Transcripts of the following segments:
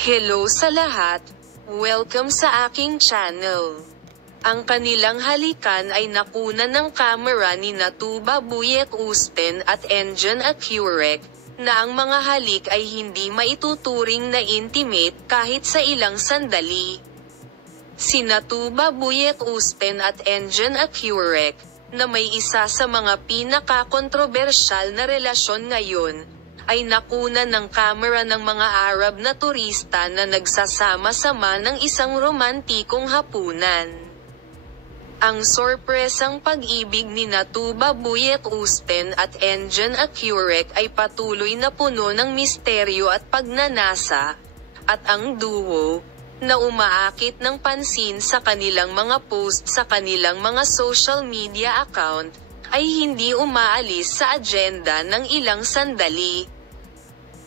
Hello sa lahat, welcome sa aking channel. Ang kanilang halikan ay nakunan ng kamera ni Tuba Büyüküstün at Engin Akyürek, na ang mga halik ay hindi maituturing na intimate kahit sa ilang sandali. Sina Tuba Büyüküstün at Engin Akyürek, na may isa sa mga pinaka-kontrobersyal na relasyon ngayon, ay nakunan ng kamera ng mga Arab na turista na nagsasama-sama ng isang romantikong hapunan. Ang sorpresang pag-ibig ni Tuba Büyüküstün at Engin Akyürek ay patuloy na puno ng misteryo at pagnanasa, at ang duo, na umaakit ng pansin sa kanilang mga post sa kanilang mga social media account, ay hindi umaalis sa agenda ng ilang sandali.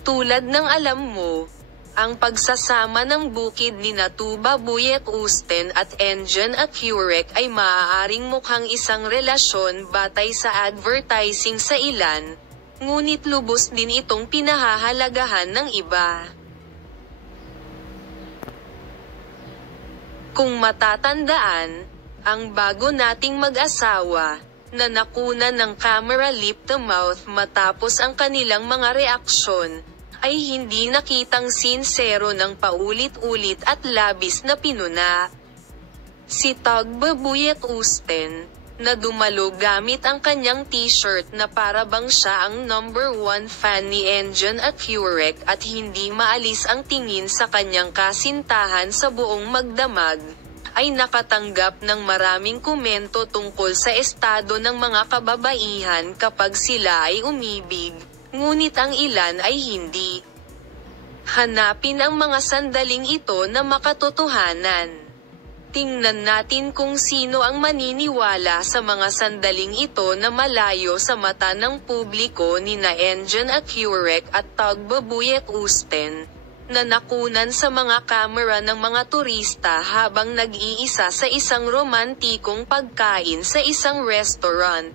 Tulad ng alam mo, ang pagsasama ng bukid ni Tuba Büyüküstün at Engin Akyürek ay maaaring mukhang isang relasyon batay sa advertising sa ilan, ngunit lubos din itong pinahahalagahan ng iba. Kung matatandaan, ang bago nating mag-asawa, na nakunan ng camera lip-to-mouth matapos ang kanilang mga reaksyon, ay hindi nakitang sinsero ng paulit-ulit at labis na pinuna. Si Tuba Büyüküstün, na dumalo gamit ang kanyang t-shirt na para bang siya ang #1 fan ni Engin Akyürek at hindi maalis ang tingin sa kanyang kasintahan sa buong magdamag, ay nakatanggap ng maraming komento tungkol sa estado ng mga kababaihan kapag sila ay umibig, ngunit ang ilan ay hindi. Hanapin ang mga sandaling ito na makatotohanan. Tingnan natin kung sino ang maniniwala sa mga sandaling ito na malayo sa mata ng publiko ni Engin Akyürek at Tuba Büyüküstün, na nakunan sa mga kamera ng mga turista habang nag-iisa sa isang romantikong pagkain sa isang restaurant.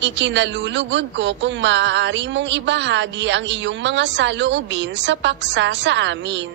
Ikinalulugod ko kung maaari mong ibahagi ang iyong mga saloobin sa paksa sa amin.